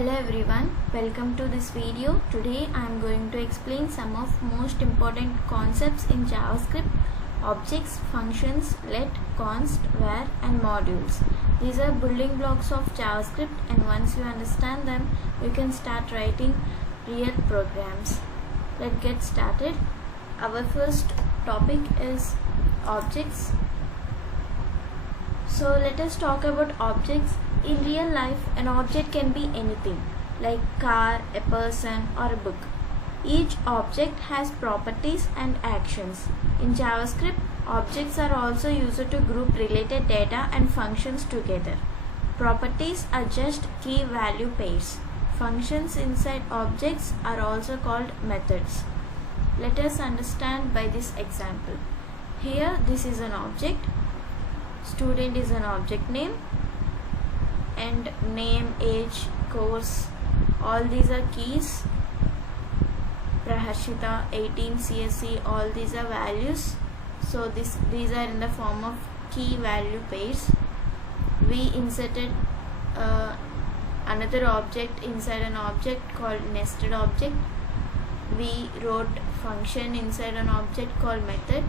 Hello everyone, welcome to this video. Today I am going to explain some of most important concepts in JavaScript: objects, functions, let, const, var and modules. These are building blocks of JavaScript, and once you understand them, you can start writing real programs. Let's get started. Our first topic is objects. So let us talk about objects. In real life, an object can be anything, like car, a person, or a book. Each object has properties and actions. In JavaScript, objects are also used to group related data and functions together. Properties are just key value pairs. Functions inside objects are also called methods. Let us understand by this example. Here, this is an object. Student is an object name, and name, age, course, all these are keys. Praharshita, 18, CSC, all these are values. So these are in the form of key value pairs. We inserted another object inside an object called nested object. We wrote function inside an object called method.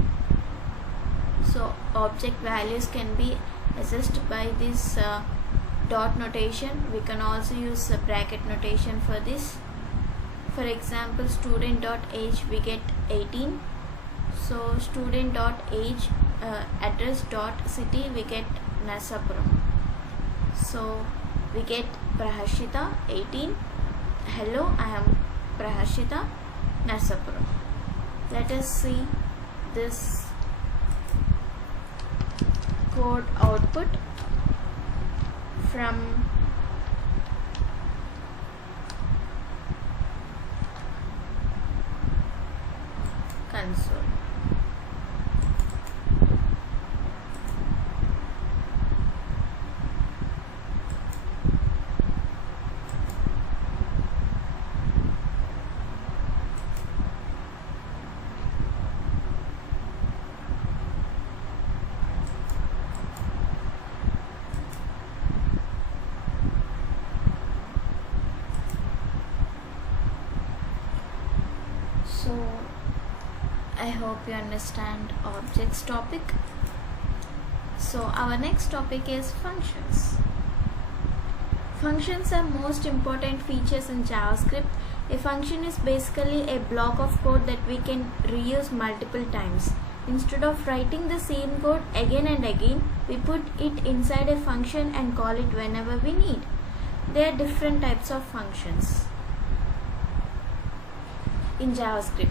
So object values can be accessed by this dot notation. We can also use a bracket notation for this. For example, student.age we get 18. So student.age address.city we get Narsapuram. So we get Praharshita 18. Hello, I am Praharshita, Narsapuram. Let us see this code output from console. So I hope you understand objects topic. So our next topic is functions. Functions are most important features in JavaScript. A function is basically a block of code that we can reuse multiple times. Instead of writing the same code again and again, we put it inside a function and call it whenever we need. There are different types of functions in JavaScript.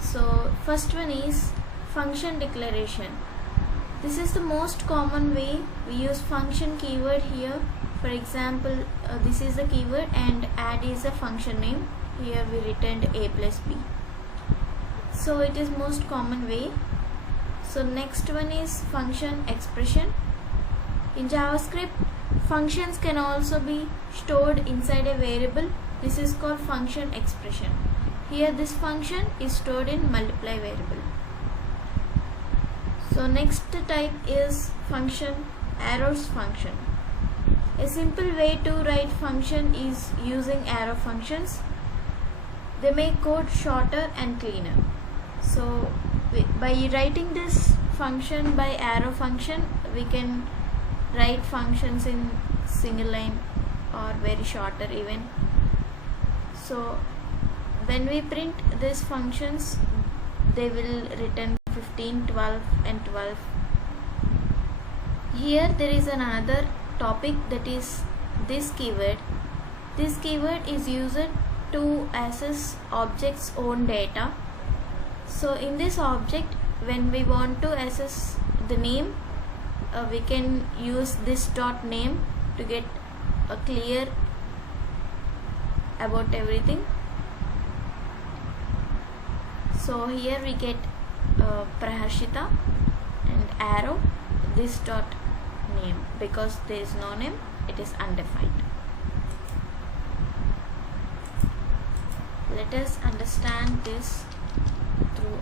So first one is function declaration. This is the most common way. We use function keyword here. For example, this is the keyword and add is a function name. Here we returned a plus b. So it is most common way. So next one is function expression. In JavaScript, functions can also be stored inside a variable. This is called function expression. Here this function is stored in multiply variable. So next type is function arrows function. A simple way to write function is using arrow functions. They make code shorter and cleaner. So by writing this function by arrow function, we can write functions in single line or very shorter even. So when we print these functions, they will return 15, 12 and 12. Here there is another topic, that is this keyword. This keyword is used to access object's own data. So in this object, when we want to access the name, we can use this dot name to get a clear about everything. So here we get Praharshita and arrow this dot name, because there is no name, it is undefined. Let us understand this through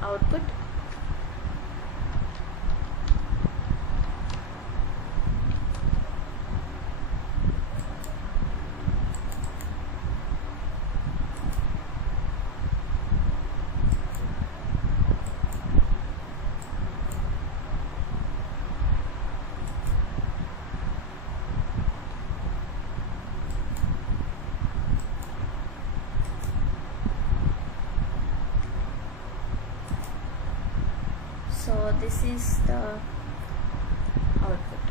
output. So this is the output.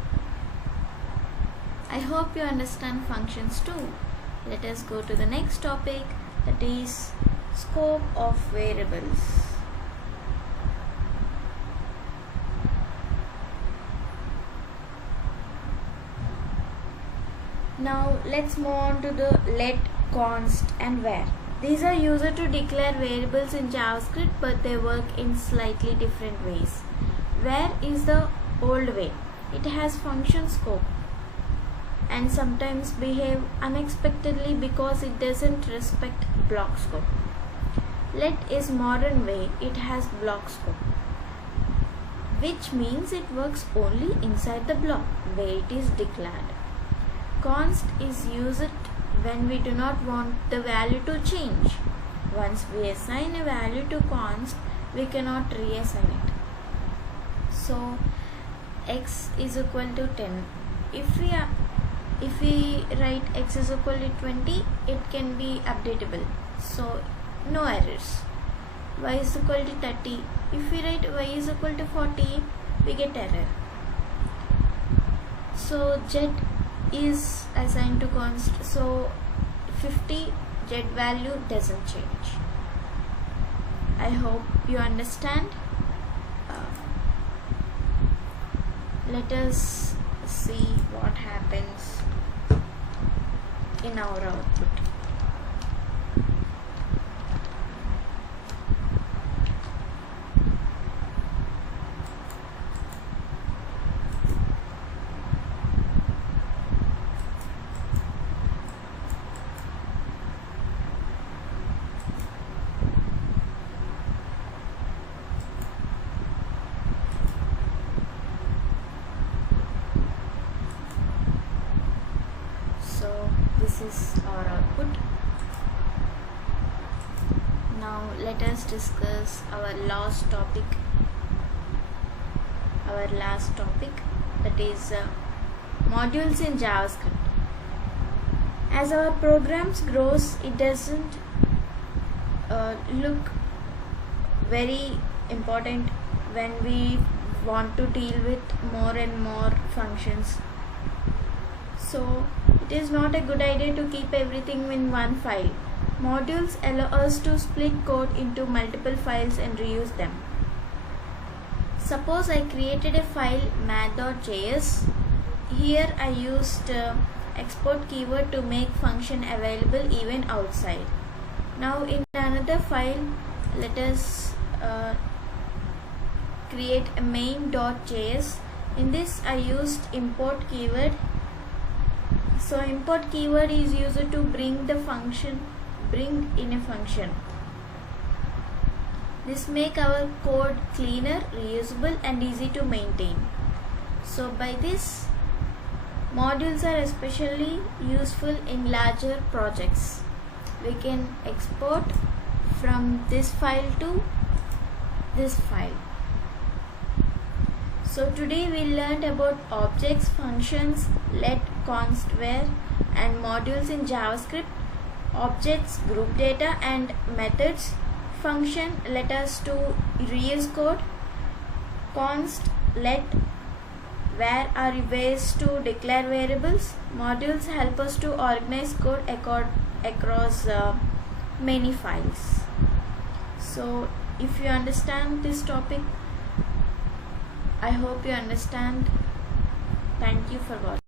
I hope you understand functions too. Let us go to the next topic, that is scope of variables. Now let's move on to the let, const and var. These are used to declare variables in JavaScript, but they work in slightly different ways. Var is the old way. It has function scope and sometimes behave unexpectedly because it doesn't respect block scope. Let is modern way. It has block scope, which means it works only inside the block where it is declared. Const is used when we do not want the value to change. Once we assign a value to const, we cannot reassign it. So x is equal to 10. If we write x is equal to 20, it can be updatable, so no errors. Y is equal to 30. If we write y is equal to 40, we get error. So jet is assigned to const, so 50 jet value doesn't change. I hope you understand. Let us see what happens in our output. This is our output. Now let us discuss our last topic, that is modules in JavaScript. As our programs grows, it doesn't look very important when we want to deal with more and more functions. So it is not a good idea to keep everything in one file. Modules allow us to split code into multiple files and reuse them. Suppose I created a file math.js. Here I used export keyword to make function available even outside. Now in another file, let us create a main.js. In this I used import keyword. So import keyword is used to bring in a function. This make our code cleaner, reusable and easy to maintain. So by this, modules are especially useful in larger projects. We can export from this file to this file. So today we learned about objects, functions, let, const, var and modules in JavaScript. Objects, group data and methods. Function let us to reuse code. Const, let, var are ways to declare variables. Modules help us to organize code across many files. So if you understand this topic, I hope you understand. Thank you for watching.